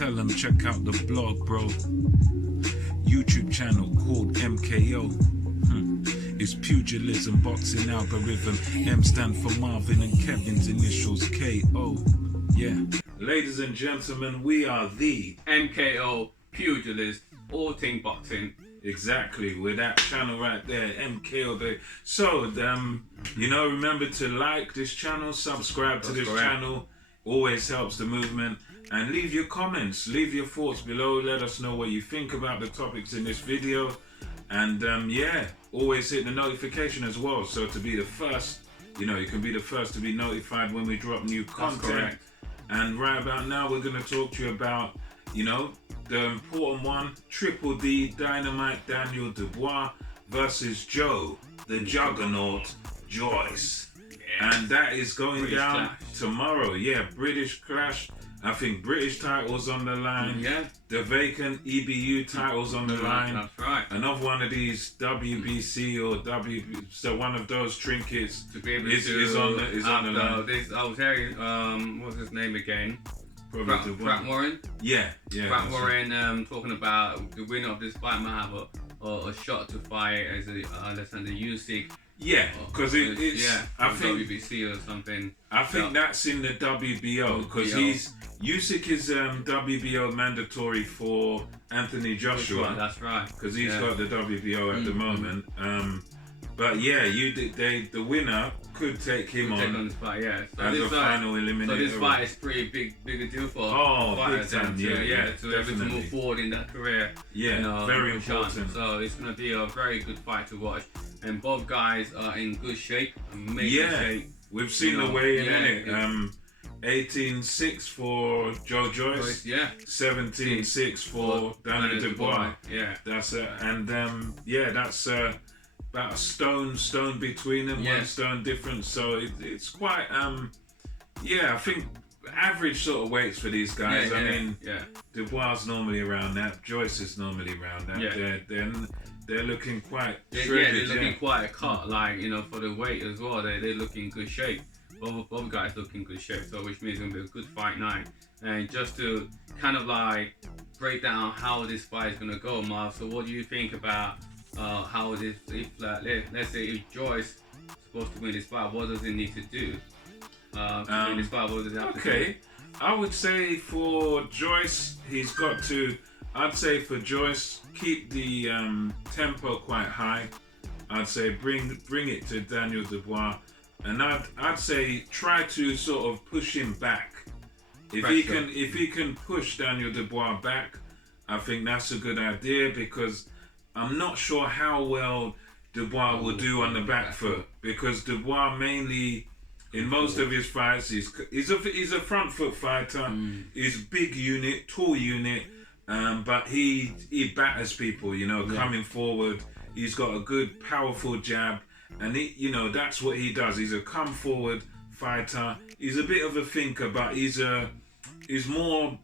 tell them check out the blog, bro. YouTube channel called MKO. It's pugilism, boxing algorithm. M stand for Marvin and Kevin's initials KO. Yeah. Ladies and gentlemen, we are the MKO Pugilist, all thing boxing. Exactly, with that channel right there, MKO. So, remember to like this channel, subscribe to this channel. Always helps the movement. And leave your comments, leave your thoughts below. Let us know what you think about the topics in this video. And always hit the notification as well. So to be the first, you can be the first to be notified when we drop new content. And right about now, we're going to talk to you about, the important one, Triple D, Dynamite Daniel Dubois versus Joe, the Juggernaut Joyce. Yeah. And that is going British down clash. Tomorrow. Yeah, British clash. I think British titles on the line. Yeah. The vacant EBU titles on the line. That's right. Another one of these WBC or so one of those trinkets to be able is on the line. This, I was hearing, what's his name again? Pratt Warren. Yeah. Pratt Warren talking about the winner of this fight might have a shot to fight as Alexander Usyk. Yeah, because it's I think WBC or something. I think that's in the WBO because Usyk is WBO mandatory for Anthony Joshua. That's right. Because he's got the WBO at the moment. But yeah, the winner could take him on this fight. Yeah, so as a final eliminator. So this fight is pretty big a deal for big time. To be able to move forward in that career. Yeah, very important. So it's going to be a very good fight to watch. And both guys are in good shape, amazing shape. We've seen the weigh-in, innit? 18.6 for Joe Joyce. 17.6 for Daniel Dubois. Yeah. That's that's about a stone between them, 1 stone difference. So it's quite I think average sort of weights for these guys. I mean, Dubois is normally around that. Joyce is normally around that. They're looking quite shredded. They're looking quite cut, for the weight as well. They look in good shape. Both guys look in good shape, so which means it's gonna be a good fight night. And just to kind of break down how this fight is gonna go, Marv. So what do you think about how this? Let's say if Joyce is supposed to win this fight, what does he need to do to win this fight? What does he have to do? I would say for Joyce, he's got to. I'd say for Joyce, keep the tempo quite high. I'd say bring it to Daniel Dubois, and I'd say try to sort of push him back. If he can push Daniel Dubois back, I think that's a good idea because I'm not sure how well Dubois will do on the back foot because Dubois mainly in most of his fights he's a front foot fighter. He's big unit, tall unit. But he batters people, coming forward. He's got a good, powerful jab, and that's what he does. He's a come forward fighter. He's a bit of a thinker, but he's more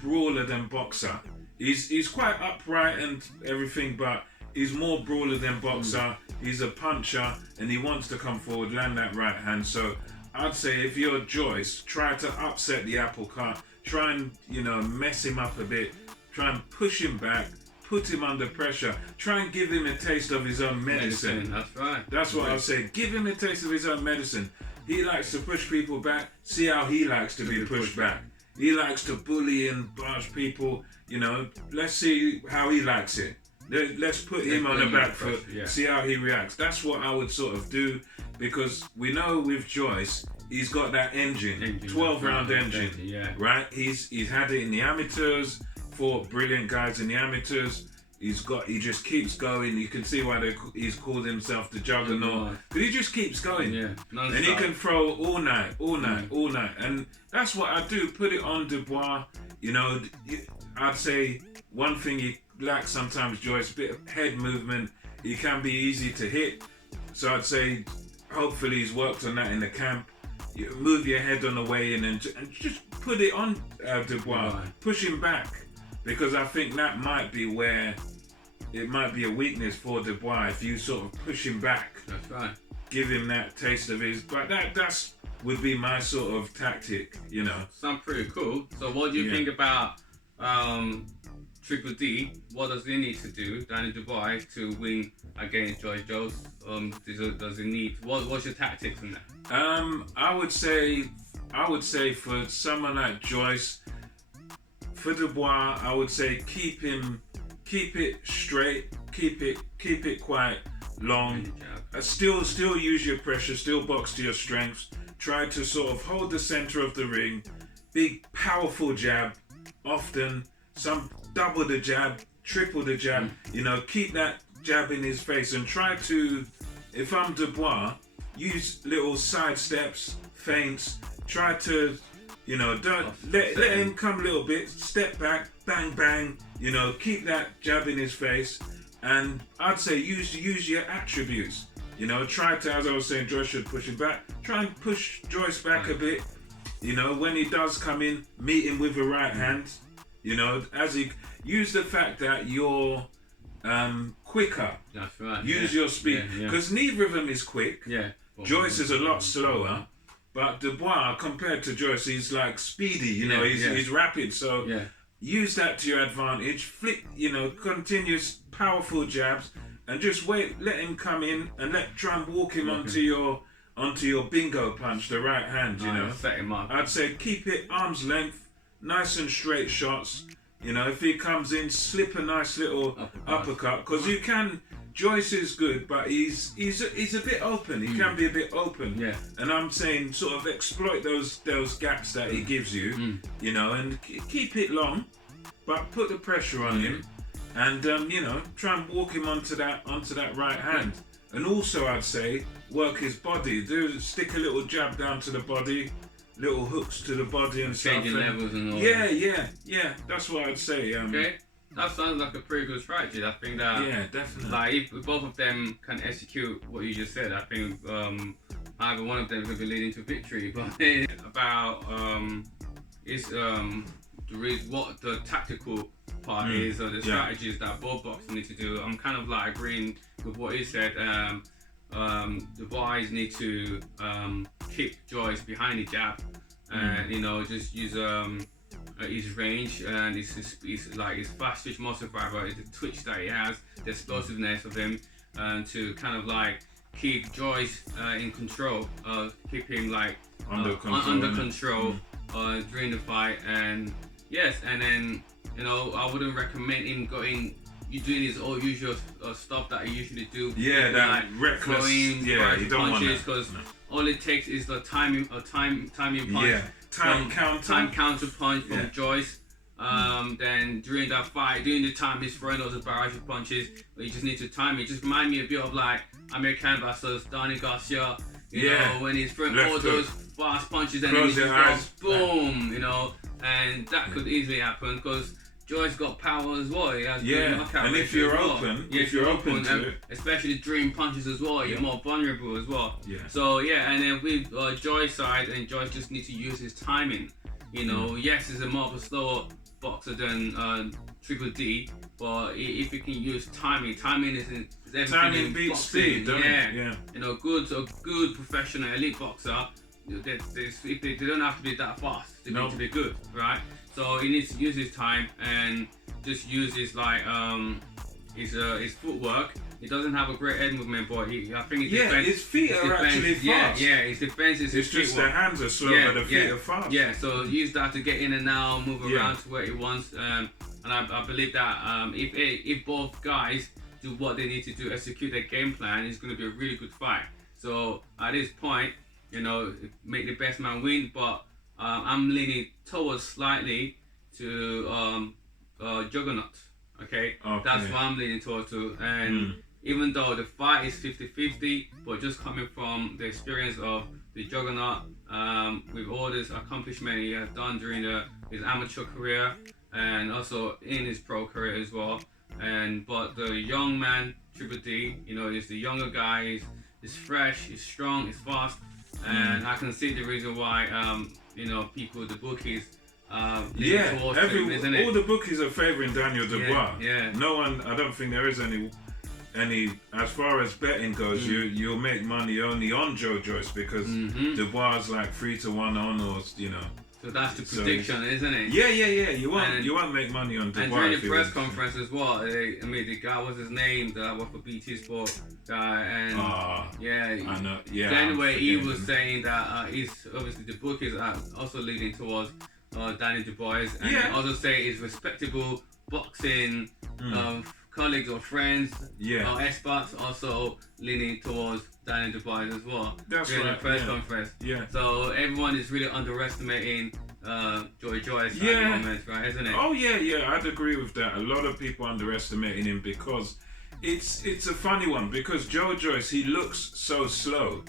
brawler than boxer. He's quite upright and everything, but he's more brawler than boxer. He's a puncher, and he wants to come forward, land that right hand. So I'd say if you're Joyce, try to upset the apple cart. Try and, mess him up a bit. Try and push him back. Put him under pressure. Try and give him a taste of his own medicine. That's right. That's what I'll say. Give him a taste of his own medicine. He likes to push people back. See how he likes to be pushed back. He likes to bully and barge people. Let's see how he likes it. Let's put him on the back foot. See how he reacts. That's what I would sort of do because we know with Joyce, he's got that engine 12-round engine, right? He's had it in the amateurs, fought brilliant guys in the amateurs. He just keeps going. You can see why he's called himself the Juggernaut. But he just keeps going. And he can throw all night. And that's what I do. Put it on Dubois. I'd say one thing he lacks sometimes, Joyce, a bit of head movement. He can be easy to hit. So I'd say hopefully he's worked on that in the camp. You move your head on the way in and just put it on Dubois. Push him back. Because I think that might be where it might be a weakness for Dubois if you sort of push him back. That's right. Give him that taste of his. But that's would be my sort of tactic, Sounds pretty cool. So what do you think about Triple D, what does he need to do, Danny Dubois, to win against Joyce Jones? Does he need? What's your tactics in that? I would say for someone like Joyce, for Dubois, I would say keep it straight, keep it quite long. Still use your pressure, still box to your strengths. Try to sort of hold the center of the ring. Big, powerful jab. Often, some double the jab, triple the jab. Keep that jab in his face and try to, if I'm Dubois, use little side steps, feints. Try to, don't let him come a little bit. Step back, bang, bang. Keep that jab in his face. And I'd say use your attributes. Try to, as I was saying, Joyce should push him back. Try and push Joyce back a bit. When he does come in, meet him with a right hand. As he use the fact that you're quicker. That's right. Use your speed, because neither of them is quick. Yeah. Joyce is a lot slower, but Dubois, compared to Joyce, he's like speedy. He's rapid. So use that to your advantage. Flick, continuous powerful jabs, and just wait. Let him come in and try and walk him onto your bingo punch, the right hand. Set him up. I'd say keep it arm's length, nice and straight shots. If he comes in, slip a nice little uppercut, because you can. Joyce is good, but he's a bit open. He can be a bit open. Yeah. And I'm saying sort of exploit those gaps that he gives you, and keep it long, but put the pressure on him, and try and walk him onto that right hand. And also I'd say work his body. Stick a little jab down to the body, little hooks to the body and stuff. Changing levels and all. Yeah. That's what I'd say. Okay. That sounds like a pretty good strategy. I think that definitely. Like if both of them can execute what you just said, I think either one of them could be leading to victory. But about what the tactical part is, or the strategies that both boxers need to do. I'm kind of like agreeing with what he said. The boys need to keep Joyce behind the jab, and just use his range and his fast twitch muscle fiber, the twitch that he has, the explosiveness of him, to kind of like keep Joyce in control, keep him like under control during the fight. And then I wouldn't recommend him doing his all usual stuff that he usually do. Yeah, that like reckless. Throwing you don't want that. Because all it takes is the timing punch. Yeah. Time counter punch from Joyce. Then during that fight, during the time he's throwing those barrage of punches, you just need to time it. Just remind me a bit of like American versus Danny Garcia. You know, when he's throwing all those fast punches and then he just goes boom, and that could easily happen because Joyce got power as well. He has and if you're open, if you're open to it, especially during punches as well, you're more vulnerable as well. Yeah. So and then with Joyce side, and Joyce just needs to use his timing. Yes, he's a more of a slower boxer than Triple D, but if you can use timing is everything. Timing beats speed, don't it? Yeah. A good professional elite boxer, they don't have to be that fast to be good, right? So he needs to use his time and just use his his footwork. He doesn't have a great head movement, but I think his defense. His feet are actually fast. His defense is. It's just the hands are slow, but the feet are fast. Yeah, so use that to get in and out, move around to where he wants. And I believe that if both guys do what they need to do, execute their game plan, it's going to be a really good fight. So at this point, make the best man win, but I'm leaning towards slightly to Juggernaut. Okay, that's what I'm leaning towards to. And even though the fight is 50-50, but just coming from the experience of the Juggernaut, with all this accomplishment he has done during his amateur career and also in his pro career as well. But the young man Triple D, is the younger guy. He's fresh, he's strong, he's fast, and I can see the reason why people, the bookies. All the bookies are favouring Daniel Dubois. Yeah. No one, I don't think there is any. As far as betting goes, you'll make money only on Joe Joyce because Dubois is like 3-1 on, or So that's the prediction, isn't it? Yeah. You won't make money on Dubois. And during the press conference as well, the guy, what's his name, the worked for BT Sport guy, and I know. Yeah. So anyway, he was saying that he's obviously the book is also leading towards Danny Dubois, and also say he's respectable boxing colleagues or friends or experts also leaning towards Danny Dubois as well. That's during right. the press conference. Yeah. So everyone is really underestimating Joe Joyce at the moment, right? Isn't it? Oh yeah. I'd agree with that. A lot of people underestimating him because it's a funny one because Joe Joyce, he looks so slow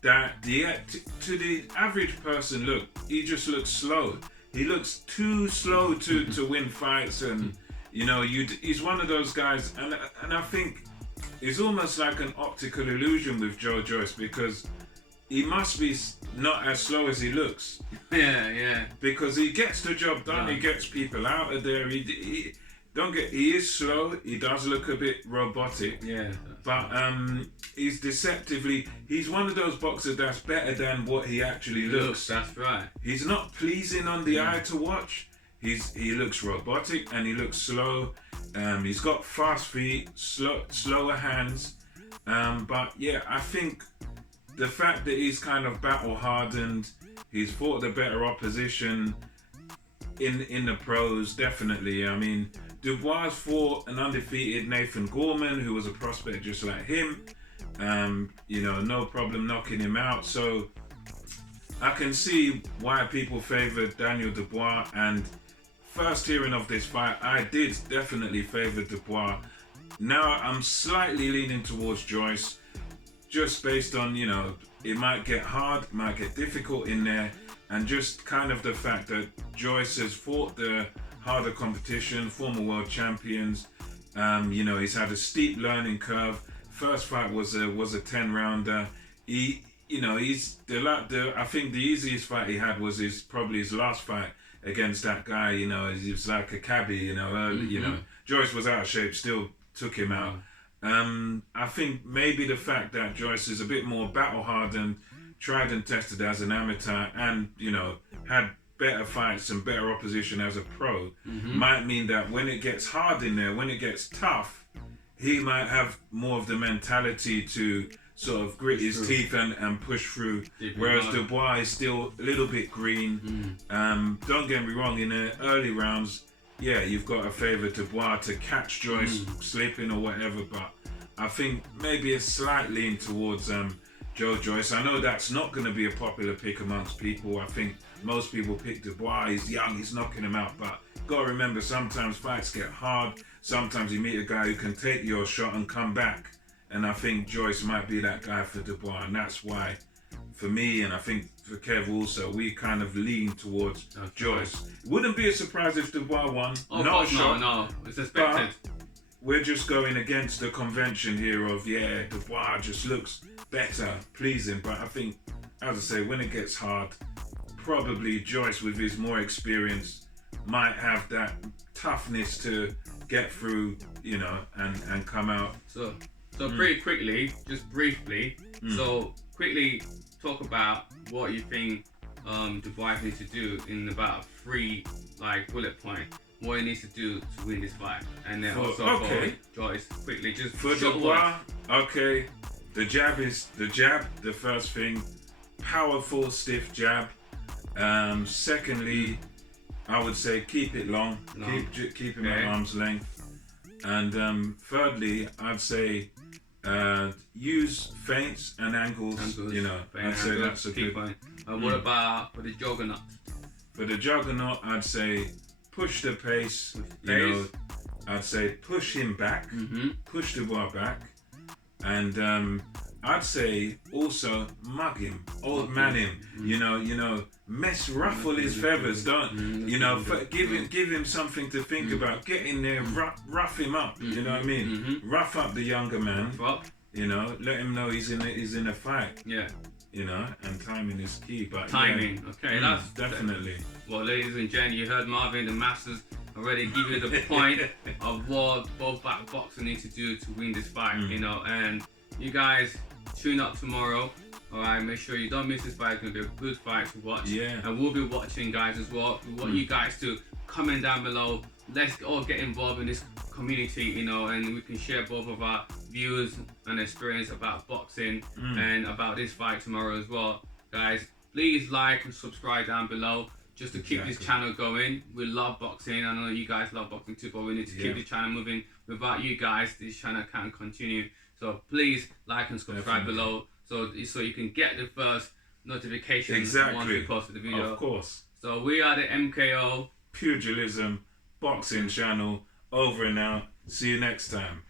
that to the average person, he just looks slow. He looks too slow to win fights, and he's one of those guys, and I think it's almost like an optical illusion with Joe Joyce because he must be not as slow as he looks. Yeah. Because he gets the job done. He gets people out of there. He is slow. He does look a bit robotic. Yeah. But he's he's one of those boxers that's better than what he actually looks. That's right. He's not pleasing on the eye to watch. He looks robotic and he looks slow. He's got fast feet, slower hands. But yeah, I think the fact that he's kind of battle hardened, he's fought the better opposition in the pros, definitely. I mean, Dubois fought an undefeated Nathan Gorman, who was a prospect just like him. No problem knocking him out. So I can see why people favoured Daniel Dubois. And first hearing of this fight, I did definitely favour Dubois. Now I'm slightly leaning towards Joyce, just based on, it might get hard, it might get difficult in there, and just kind of the fact that Joyce has fought the harder competition, former world champions. He's had a steep learning curve. First fight was a 10-rounder. I think the easiest fight he had was probably his last fight against that guy. He was like a cabbie. Joyce was out of shape, still took him out. I think maybe the fact that Joyce is a bit more battle hardened, tried and tested as an amateur, and had better fights and better opposition as a pro, might mean that when it gets hard in there, when it gets tough, he might have more of the mentality to sort of grit his teeth and push through. Whereas Dubois is still a little bit green. Don't get me wrong, in the early rounds, you've got to favour Dubois to catch Joyce slipping or whatever, but I think maybe a slight lean towards Joe Joyce. I know that's not going to be a popular pick amongst people. I think most people pick Dubois. He's young, he's knocking him out, but got to remember sometimes fights get hard. Sometimes you meet a guy who can take your shot and come back, and I think Joyce might be that guy for Dubois, and that's why for me, and I think for Kev also, we kind of lean towards Joyce. Wouldn't be a surprise if Dubois won. No, it's expected. But we're just going against the convention here of, Dubois just looks better, pleasing. But I think, as I say, when it gets hard, probably Joyce, with his more experience, might have that toughness to get through, and come out. So pretty quickly, just briefly, so quickly talk about what you think Dubois needs to do in about 3 bullet point. What he needs to do to win this fight, and then for Joyce, quickly, just for Dubois. Okay, the jab is the first thing, powerful, stiff jab. Secondly, I would say keep it long. Keep him at arm's length. And thirdly, I'd say use feints and angles. I'd say that's a good one. What about for the juggernaut? For the juggernaut, I'd say push the pace. I'd say push him back, push Dubois back, and I'd say also mug him, old man him. Ruffle his feathers. Don't give him something to think about. Get in there, rough him up. You know what I mean? Rough up the younger man. Let him know he's in a fight. And timing is key. But timing, that's definitely. Well, ladies and gents, you heard Marvin, the Masters, already give you the point of what both boxers need to do to win this fight. And you guys tune up tomorrow Alright, make sure you don't miss this fight. It's gonna be a good fight to watch. Yeah. And we'll be watching, guys, as well. We want you guys to comment down below. Let's all get involved in this community, you know, and we can share both of our views and experience about boxing and about this fight tomorrow as well. Guys, please like and subscribe down below just to keep this channel going. We love boxing. I know you guys love boxing too, but we need to keep the channel moving. Without you guys, this channel can't continue. So please like and subscribe below so you can get the first notification once we post the video. Of course. So we are the MKO Pugilism Boxing Channel. Over and out. See you next time.